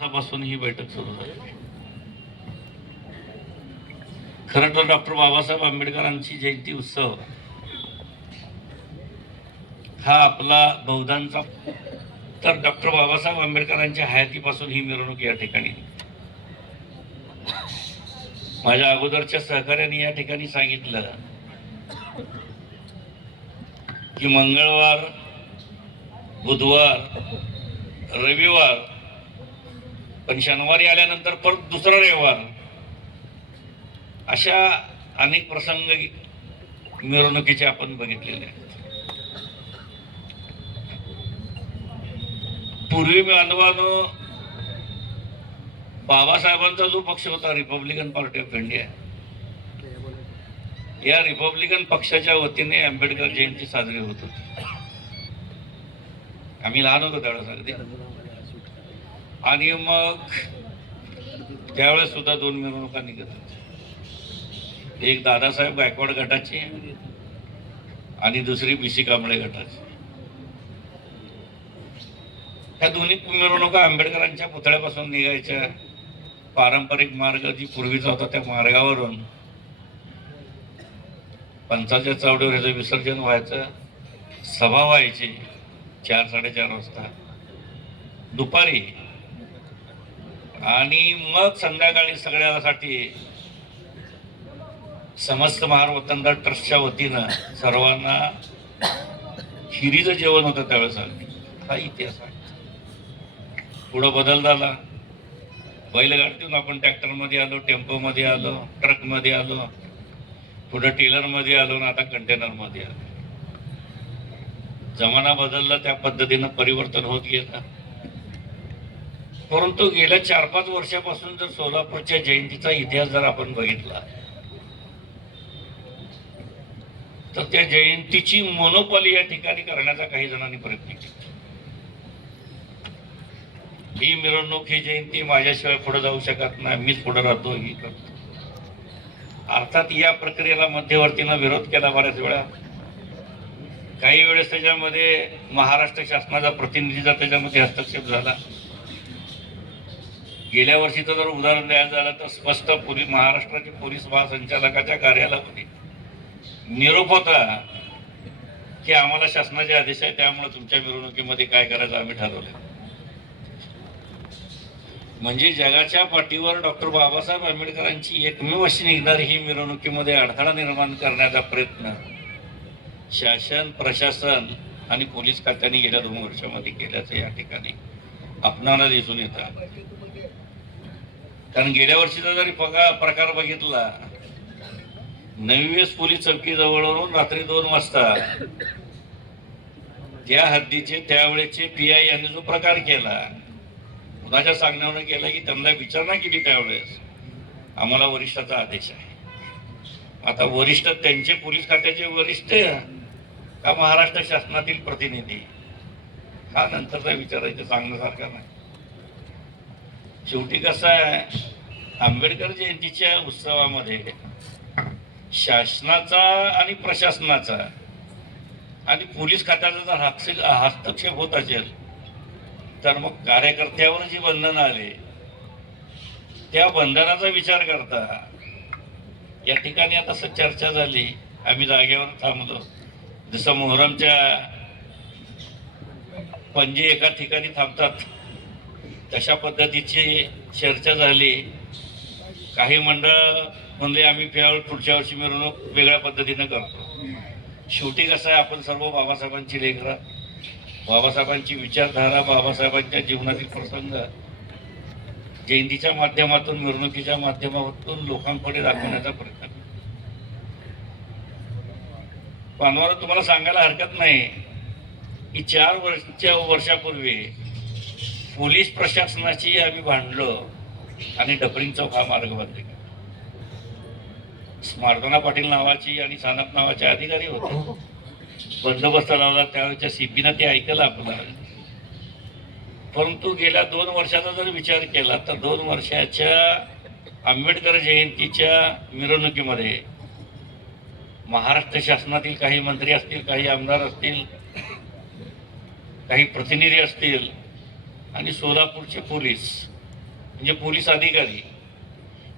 पासून ही बैठक सुरू झाली. खरं तर डॉक्टर बाबासाहेब आंबेडकरांची जयंती उत्सव हा आपला बहुधांचा, तर डॉक्टर बाबासाहेब आंबेडकरांच्या हयातीपासून ही मिरवणूक या ठिकाणी, माझ्या अगोदरच्या सहकार्याने या ठिकाणी सांगितलं की मंगळवार, बुधवार, रविवार, पण शनिवारी आल्यानंतर परत दुसरा रविवार, अशा अनेक प्रसंग मिरवणुकीचे आपण बघितलेले आहेत. पूर्वी बांधवानो, बाबासाहेबांचा जो पक्ष होता रिपब्लिकन पार्टी ऑफ इंडिया, या रिपब्लिकन पक्षाच्या वतीने आंबेडकर जयंती साजरी होत होती. आम्ही लहान होतो त्यावेळेस अगदी, आणि मग त्यावेळेस सुद्धा दोन मिरवणुका निघत होत्या. एक दादासाहेब गायकवाड गटाची आणि दुसरी बीसी कांबळे गटाची. ह्या दोन्ही मिरवणुका आंबेडकरांच्या पुतळ्यापासून निघायच्या. पारंपरिक मार्ग जी पूर्वीचा होता त्या मार्गावरून पंचाच्या चावडीवर ह्याचं विसर्जन व्हायचं. सभा व्हायची 4-4:30 वाजता दुपारी, आणि मग संध्याकाळी सगळ्यासाठी समस्त महार वतनदार ट्रस्टच्या वतीनं सर्वांना खिरीचं जेवण होतं त्यावेळेस. हा इतिहास आहे. पुढं बदल झाला. बैलगाडीतून आपण ट्रॅक्टरमध्ये आलो, टेम्पोमध्ये आलो, ट्रकमध्ये आलो, पुढं टेलरमध्ये आलो, आणि आता कंटेनरमध्ये आलो. जमाना बदलला, त्या पद्धतीनं परिवर्तन होत गेलं. परंतु गेल्या 4-5 वर्षापासून जर सोलापूरच्या जयंतीचा इतिहास जर आपण बघितला, तर त्या जयंतीची मोनोपॉली या ठिकाणी करण्याचा काही जणांनी प्रयत्न केला. ही मिरवणूक, ही जयंती माझ्याशिवाय पुढे जाऊ शकत नाही, मीच पुढे राहतो, ही करतो. अर्थात या प्रक्रियेला मध्यवर्तीनं विरोध केला बऱ्याच वेळा. काही वेळेस त्याच्यामध्ये महाराष्ट्र शासनाचा प्रतिनिधीचा त्याच्यामध्ये हस्तक्षेप झाला. गेल्या वर्षीचं जर उदाहरण द्यायचं झालं तर स्पष्ट महाराष्ट्राचे पोलीस महासंचालकाच्या कार्यालयामध्ये निरोप होता की आम्हाला शासनाचे आदेश आहे, त्यामुळे तुमच्या मिरवणुकीमध्ये काय करायचं आम्ही ठरवलं. म्हणजे जगाच्या पाठीवर डॉक्टर बाबासाहेब आंबेडकरांची एकमेव अशी निघणारी ही मिरवणुकीमध्ये अडथळा निर्माण करण्याचा प्रयत्न शासन, प्रशासन आणि पोलीस खात्याने गेल्या 2 वर्षामध्ये केल्याचं या ठिकाणी आपणाला दिसून येतं. कारण गेल्या वर्षीचा जरी प्रकार बघितला, नवी वेस पोलीस चौकी जवळवरून रात्री 2 वाजता त्या हद्दीचे त्यावेळेचे PI यांनी जो प्रकार केला, कुणाच्या सांगण्यावर केला की त्यांना विचारणा केली त्यावेळेस, आम्हाला वरिष्ठाचा आदेश आहे. आता वरिष्ठ त्यांचे पोलीस खात्याचे वरिष्ठ का महाराष्ट्र शासनातील प्रतिनिधी, हा नंतरचा विचारायचं सांगण्यासारखा नाही. शेवटी कसं आहे, आंबेडकर जयंतीच्या उत्सवामध्ये शासनाचा आणि प्रशासनाचा आणि पोलीस खात्याचा जर हस्तक्षेप होत असेल, तर मग कार्यकर्त्यावर जी बंधनं आले त्या बंधनाचा विचार करता या ठिकाणी आता चर्चा झाली. आम्ही जागेवर थांबलो. जसं मोहरमच्या पंजे एका ठिकाणी थांबतात, तशा पद्धतीची चर्चा झाली. काही मंडळ म्हणले आम्ही पुढच्या वर्षी मिरवणूक वेगळ्या पद्धतीनं करतो. शेवटी कसं आहे, आपण सर्व बाबासाहेबांची लेकरं, बाबासाहेबांची विचारधारा, बाबासाहेबांच्या जीवनातील प्रसंग जयंतीच्या माध्यमातून, मिरवणुकीच्या माध्यमातून लोकांपुढे दाखवण्याचा प्रयत्न करतो. पानवाला तुम्हाला सांगायला हरकत नाही की 4 वर्षापूर्वी पोलीस प्रशासनाची आम्ही भांडलो आणि डफरिंग चौक हा मार्ग बंद केला. स्मार्टोना पाटील नावाची आणि सानप नावाचे अधिकारी होते, बंदोबस्त लावला. त्यावेळेच्या CPनं ते ऐकलं आपलं. परंतु गेल्या 2 वर्षाचा जर विचार केला तर 2 वर्षाच्या आंबेडकर जयंतीच्या मिरवणुकीमध्ये महाराष्ट्र शासनातील काही मंत्री असतील, काही आमदार असतील, काही प्रतिनिधी असतील, आणि सोलापूरचे पोलीस म्हणजे पोलीस अधिकारी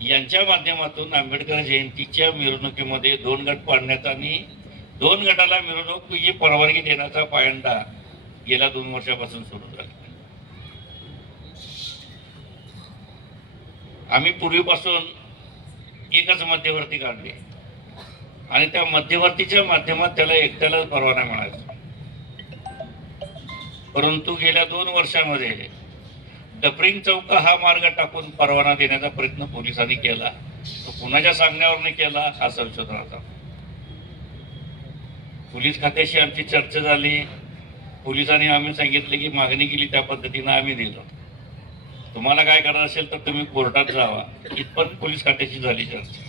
यांच्या माध्यमातून आंबेडकर जयंतीच्या मिरवणुकीमध्ये 2 गट पाडण्यात आणि 2 गटाला मिरवणुकीची परवानगी देण्याचा पायंडा गेल्या 2 वर्षापासून सुरू झाला. आम्ही पूर्वीपासून एकच मध्यवर्ती काढले आणि त्या मध्यवर्तीच्या माध्यमात त्याला एकट्याला परवाना मिळाला. परंतु गेल्या 2 वर्षामध्ये डफरिंग चौका हा मार्ग टाकून परवाना देण्याचा प्रयत्न पोलिसांनी केला. तो कुणाच्या सांगण्यावरने केला हा संशोधनाचा. पोलीस खात्याशी आमची चर्चा झाली. पोलिसांनी आम्ही सांगितले की मागणी केली त्या पद्धतीनं आम्ही दिलं. तुम्हाला काय करायचं असेल तर तुम्ही कोर्टात जावा. इथपर्यंत पोलीस खात्याशी झाली चर्चा.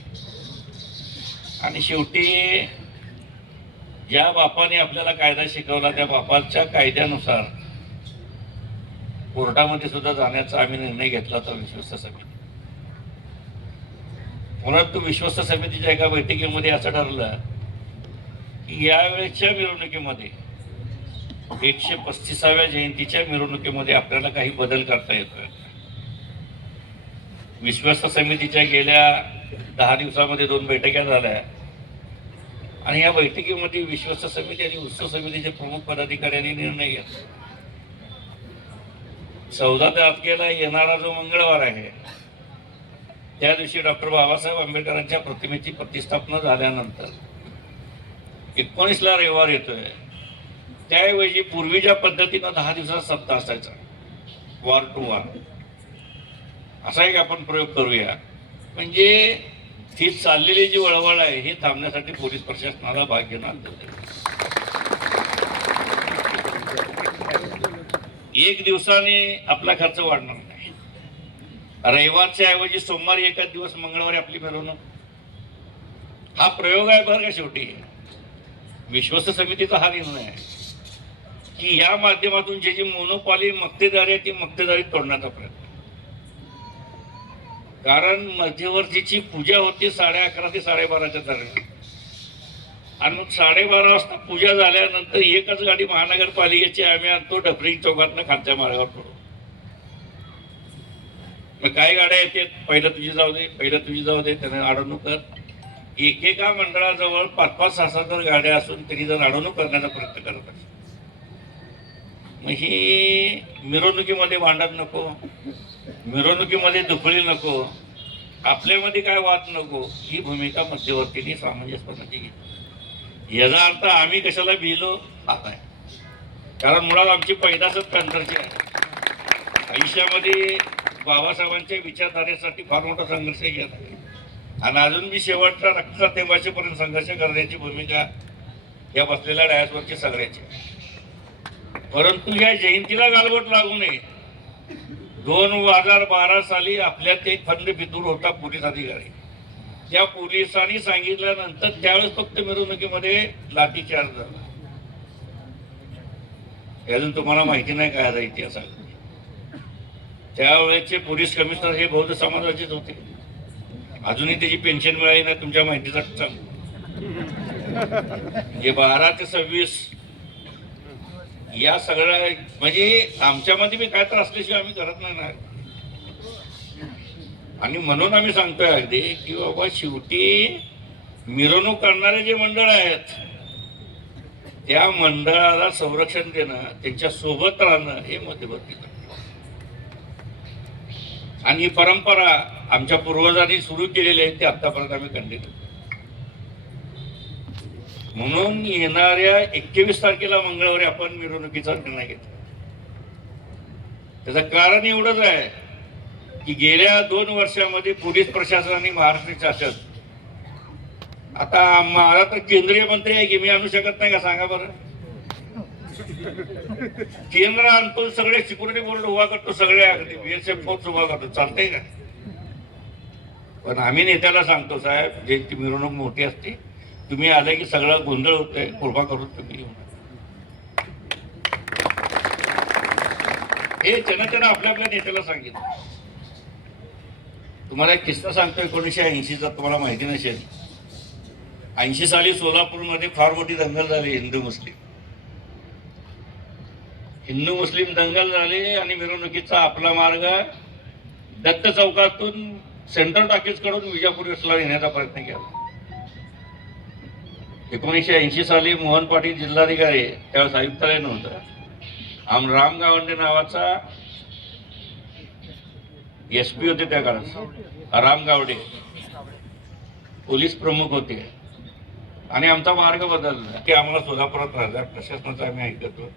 आणि शेवटी ज्या बापाने आपल्याला कायदा शिकवला त्या बापाच्या कायद्यानुसार कोर्टामध्ये सुद्धा जाण्याचा आम्ही निर्णय घेतला होता विश्वस्त समिती. परंतु विश्वस्त समितीच्या एका बैठकीमध्ये असं ठरलं की यावेळेच्या मिरवणुकीमध्ये 135व्या जयंतीच्या मिरवणुकीमध्ये आपल्याला काही बदल करता येतोय. विश्वस्त समितीच्या गेल्या 10 दिवसामध्ये 2 बैठका झाल्या आणि या बैठकीमध्ये विश्वस्त समिती आणि उत्सव समितीचे प्रमुख पदाधिकाऱ्यांनी निर्णय घेतला. 14 तारखेला येणारा जो मंगळवार आहे त्या दिवशी डॉक्टर बाबासाहेब आंबेडकरांच्या प्रतिमेची प्रतिष्ठापना झाल्यानंतर 19ला रविवार येतोय. त्याऐवजी पूर्वीच्या पद्धतीनं 10 दिवसाचा सप्ताह असायचा, वार टू वार. असा एक आपण प्रयोग करूया. म्हणजे ही चाललेली जी वळवळ आहे ही थांबण्यासाठी पोलीस प्रशासनाला भाग घेणं. 1 दिवसाने आपला खर्च वाढणार नाही. रविवारच्या ऐवजी सोमवारी एकाच दिवस मंगळवारी आपली मिरवणूक. हा प्रयोग आहे बरं का. शेवटी विश्वस्त समितीचा हा निर्णय आहे की या माध्यमातून जी मोनोपॉली मक्तेदारी आहे ती मक्तेदारी तोडण्याचा प्रयत्न. कारण मध्यवर्तीची पूजा होती 11:30 ते 12:30च्या दरम्यान आणि मग 12:30 वाजता पूजा झाल्यानंतर एकच गाडी महानगरपालिकेची आम्ही आणतो डफरिंग चौकातनं खालच्या मार्गावर पडू. मग काही गाड्या येतात, पहिलं तुझी जाऊ दे, पहिलं तुझी जाऊ दे, त्यांना अडवणूक कर. एकेका मंडळाजवळ 5-5, 6-6 जर गाड्या असून तरी जर अडवणूक करण्याचा प्रयत्न करत असतात. मग ही मिरवणुकीमध्ये भांडण नको, मिरवणुकीमध्ये दुखळी नको, आपल्यामध्ये काय वाद नको, ही भूमिका मध्यवर्तीने सामंजस्यपणाची घेतली. याचा अर्थ आम्ही कशाला भिलो आता आहे. कारण मुळात आमची पैदासच पॅन्थरची आहे. आयुष्यामध्ये बाबासाहेबांच्या विचारधारेसाठी फार मोठा संघर्ष केला आहे आणि अजून मी शेवटच्या रक्ताच्या तेव्हापर्यंत संघर्ष करण्याची भूमिका या बसलेल्या डायसवरची सगळ्याची. परंतु या जयंतीला गालबोट लागू नये. 2012 साली आपल्यात एक खंड फितूर होता पोलीस अधिकारी. त्या पोलिसांनी सांगितल्यानंतर त्यावेळेस फक्त मिरवणुकीमध्ये लाठीचार्ज झाला. अजून तुम्हाला माहिती नाही काय आता इतिहासात. त्यावेळेचे पोलीस कमिशनर हे बौद्ध समाजाचेच होते. अजूनही त्याची पेन्शन मिळाली नाही तुमच्या माहितीसाठी सांगतो. हे 12 ते 26 या सगळ्या म्हणजे आमच्यामध्ये मी काय तर असल्याशिवाय आम्ही करत नाही ना. आणि म्हणून आम्ही सांगतोय अगदी की बाबा शेवटी मिरवणूक करणारे जे मंडळ आहेत त्या मंडळाला संरक्षण देणं, त्यांच्या सोबत राहणं हे मध्यवर्ती. आणि ही परंपरा आमच्या पूर्वजांनी सुरू केलेली आहे, ते आतापर्यंत आम्ही कंटिन्यू. म्हणून येणाऱ्या 21 तारखेला मंगळवारी आपण मिरवणुकीचा निर्णय घेतला. त्याचं कारण एवढंच आहे की गेल्या 2 वर्षामध्ये पोलीस प्रशासन आणि महाराष्ट्र शासन, आता मला तर केंद्रीय मंत्री आहे की मी आणू शकत नाही का सांगा बरं. केंद्र आणतो, सगळे सिक्युरिटी बोर्ड उभा करतो, सगळे अगदी BSF फोर्स उभा करतो, चालतंय का. पण आम्ही नेत्याला सांगतो साहेब जे ती मिरवणूक मोठी असते, तुम्ही आले की सगळा गोंधळ होतोय, कृपा करून तुम्ही येऊ. हे त्यानं आपल्या आपल्या नेत्याला सांगितलं. तुम्हाला एक किस्सा सांगतो. 1980चा तुम्हाला माहिती नसेल. 80 साली सोलापूरमध्ये फार मोठी दंगल झाली. हिंदू मुस्लिम दंगल झाली आणि मिरवणुकीचा आपला मार्ग दत्त चौकातून सेंट्रल टॉकीज कडून विजापूर वेस्टला नेण्याचा प्रयत्न केला. 1980 साली मोहन पाटील जिल्हाधिकारी त्यावेळेस आयुक्तालय नव्हतं. राम गावंडे नावाचा SP होते त्या काळात, राम गावडे पोलीस प्रमुख होते. आणि आमचा मार्ग बदलला की आम्हाला सोलापुरात राहतात प्रशासनाचं आम्ही ऐकतो.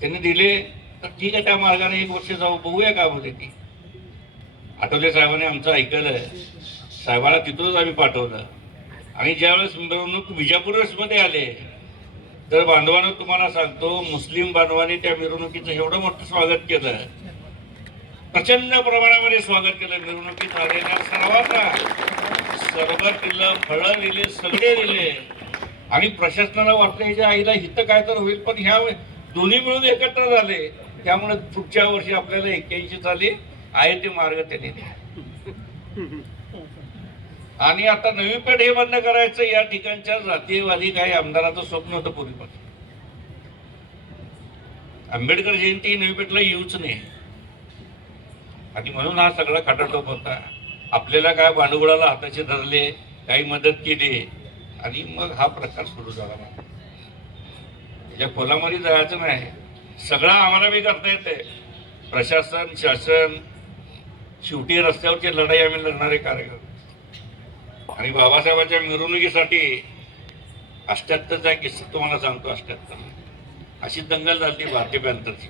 त्यांनी दिले तर ठीक आहे, त्या मार्गाने 1 वर्ष जाऊ, बघूया का होते ती. आठवले साहेबांनी आमचं ऐकलं, साहेबाला तिथूनच आम्ही पाठवलं. आणि ज्यावेळेस मिरवणूक विजापूर मध्ये आले तर बांधवांना तुम्हाला सांगतो, मुस्लिम बांधवांनी त्या मिरवणुकीचं एवढं मोठं स्वागत केलं, प्रचंड प्रमाणामध्ये स्वागत केलं. मिरवणुकीत आलेल्या सर्वांना सरबत दिलं, फळं दिले, सगळे दिले. आणि प्रशासनाला वाटलं याच्या आईला हित काय तर होईल, पण ह्या दोन्ही मिळून एकत्र झाले. त्यामुळे पुढच्या वर्षी आपल्याला 81 साली आहे ते मार्ग त्यांनी दिले. आणि आता नवी पेठ हे बंद करायचं या ठिकाणच्या जातीयवादी काही आमदाराचं स्वप्न होतं पूर्वीपासून. आंबेडकर जयंती नवी पेठला येऊच नाही आणि म्हणून हा सगळा खटाटोप होता. आपल्याला काय भांडवलाला हाताचे धरले, काही मदत केली आणि मग हा प्रकार सुरू झाला. त्याच्या खोलामध्ये जायचं नाही, सगळं आम्हाला बी करता येते. प्रशासन, शासन, शेवटी रस्त्यावरची लढाई आम्ही लढणारे कार्यकर्ते. आणि बाबासाहेबांच्या मिरवणुकीसाठी 78चा किस्सा तुम्हाला सांगतो. 78 अशी दंगल झाली भारतीय पॅन्थरची.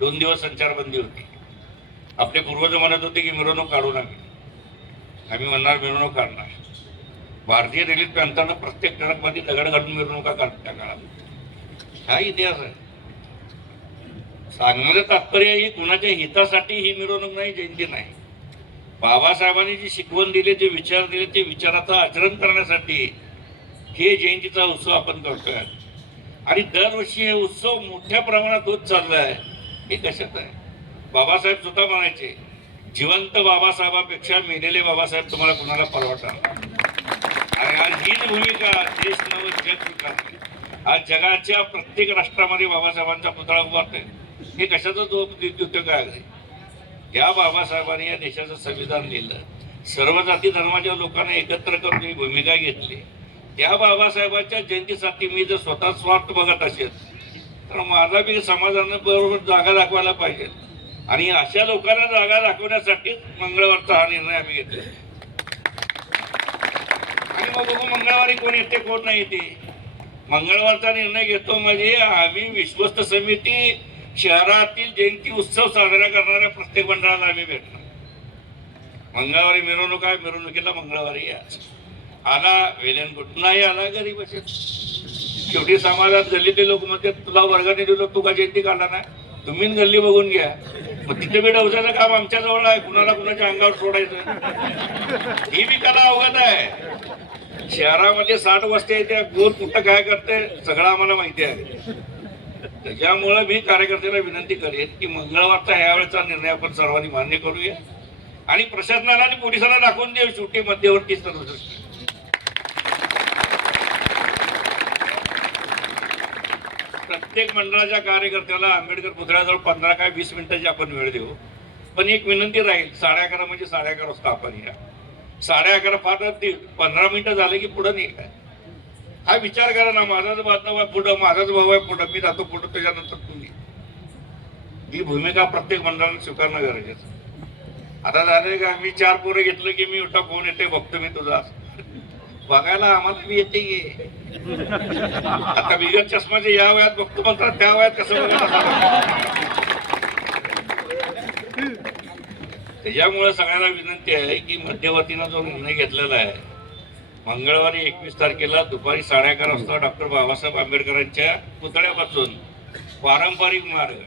2 दिवस संचारबंदी होती. आपले पूर्वज म्हणत होते की मिरवणूक काढू नये, आम्ही म्हणणार मिरवणूक काढणार. भारतीय रिलीफ पॅन्थरनं प्रत्येक ट्रकमध्ये दगड घालून मिरवणुका काढतात त्या काळात. हा इतिहास आहे. सांगण्याचं तात्पर्य ही कुणाच्या हितासाठी ही मिरवणूक नाही, जयंती नाही. बाबासाहेबांनी जी शिकवण दिली, जे विचार दिले, ते विचाराचं आचरण करण्यासाठी हे जयंतीचा उत्सव आपण करतोय. आणि दरवर्षी हे उत्सव मोठ्या प्रमाणात होत चाललाय. हे कशात आहे? बाबासाहेब स्वतः म्हणायचे, जिवंत बाबासाहेबापेक्षा मेलेले बाबासाहेब तुम्हाला कुणाला परवडणार. आणि आज हीच भूमिका देश नव जग स्वीकारते. आज जगाच्या प्रत्येक राष्ट्रामध्ये बाबासाहेबांचा पुतळा उभारतोय. हे कशाचा उद्योग आहे? या बाबासाहेबांनी या देशाचं संविधान लिहिलं, सर्व जाती धर्माच्या लोकांना एकत्र करून ही भूमिका घेतली. त्या बाबासाहेबांच्या जयंतीसाठी मी जर स्वतः स्वार्थ बघत असेल तर माझा बी समाजाने बरोबर जागा दाखवायला पाहिजे. आणि अशा लोकांना जागा दाखवण्यासाठी मंगळवारचा हा निर्णय आम्ही घेतला. आणि मग बघू मंगळवारी कोण येते कोण नाही येते. मंगळवारचा निर्णय घेतो म्हणजे आम्ही विश्वस्त समिती शहरातील जयंती उत्सव साजरा करणाऱ्या प्रत्येक मंडळाला आम्ही भेटणार. मंगळवारी मिरवणूक आहे, मिरवणुकीला मंगळवारी या. आला वेलन गुट नाही आला घरी बसेल. शेवटी समाजात गल्लीतले लोक म्हणते तुला वर्गाने दिलो, तू का जयंती काढला नाही, तुम्ही गल्ली बघून घ्या. मग तिथे बी डवसाचं काम आमच्या जवळ आहे, कुणाला कुणाच्या अंगावर सोडायचं ही बी कला अवगत आहे. शहरामध्ये 60 वस्त्या येत्या, गोर कुठं काय करते सगळं आम्हाला माहिती आहे. त्याच्यामुळे मी कार्यकर्त्याला विनंती करेन की मंगळवारचा यावेळेचा निर्णय आपण सर्वांनी मान्य करूया आणि प्रशासनाला आणि पोलिसांना दाखवून देऊ शेवटी मध्यवर्ती सर्वश्रेष्ठ. प्रत्येक मंडळाच्या कार्यकर्त्याला आंबेडकर पुतळ्याजवळ 15 काय 20 मिनिटाची आपण वेळ देऊ. पण एक विनंती राहील, 11:30 म्हणजे 11:30 वाजता आपण या. 11:30 फार 15 मिनिटं झाले की पुढे नाही काय. हा विचार करा ना, माझाच बांधव आहे पुढं, माझाच भाऊ आहे पुढं, मी जातो पुढं, त्याच्यानंतर तुम्ही. ही भूमिका प्रत्येक मंडळाने स्वीकारणं गरजेचं. आता झालंय का, मी 4 पोरं घेतलं की मी उठा कोण येते बघतो मी तुझा, बघायला आम्हाला बी येते. आता बिगर चष्माचे या वयात बघतो म्हणतात, त्या वयात कसं बघत. त्याच्यामुळे सगळ्यांना विनंती आहे की मध्यवर्तीनं जो निर्णय घेतलेला आहे, मंगळवारी 21 तारखेला दुपारी 11:30 वाजता डॉक्टर बाबासाहेब आंबेडकरांच्या पुतळ्यापासून पारंपरिक मार्ग,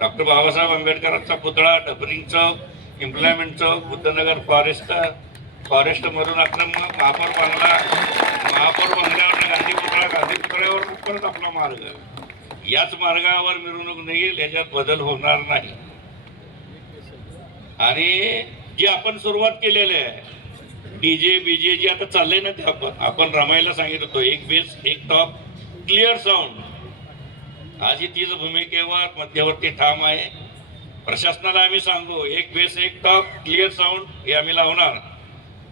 डॉक्टर बाबासाहेब आंबेडकरांचा पुतळा, डबरिंग चौक, इम्प्लॉयमेंट चौक, बुद्धनगर फॉरेस्ट मधून आपण महापौर बंगल्यावर गांधी पुतळ्यावर परत आपला मार्ग. याच मार्गावर मिरवणूक नाही, याच्यात बदल होणार नाही. आणि जी आपण सुरुवात केलेली आहे डीजे बीजे जे आता चाललंय ना, ते आपण रमायला सांगितलं होतो, एक बेस एक टॉप क्लिअर साऊंड. आज ही तीच भूमिकेवर मध्यवर्ती ठाम आहे. प्रशासनाला आम्ही सांगू, एक बेस एक टॉप क्लिअर साऊंड हे आम्ही लावणार.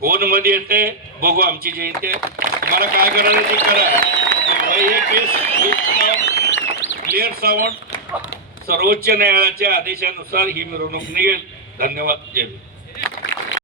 कोण मध्ये येते बघू, आमची जयंती आहे. तुम्हाला काय करायचं ते करा. एक बेस क्लिअर साऊंड, सर्वोच्च न्यायालयाच्या आदेशानुसार ही मिरवणूक निघेल. धन्यवाद. जय भीम.